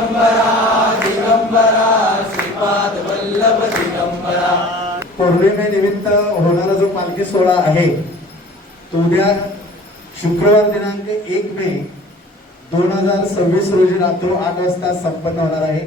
दिगंबरा दिगंबरा श्रीपाद वल्लभ दिगंबरा। पौर्णिमेनिमित्त होणारा जो पालखी सोहळा आहे तो उद्या शुक्रवार दिनांक 1 मे 2026 रोजी रात्री 8 वाजता संपन्न होणार आहे।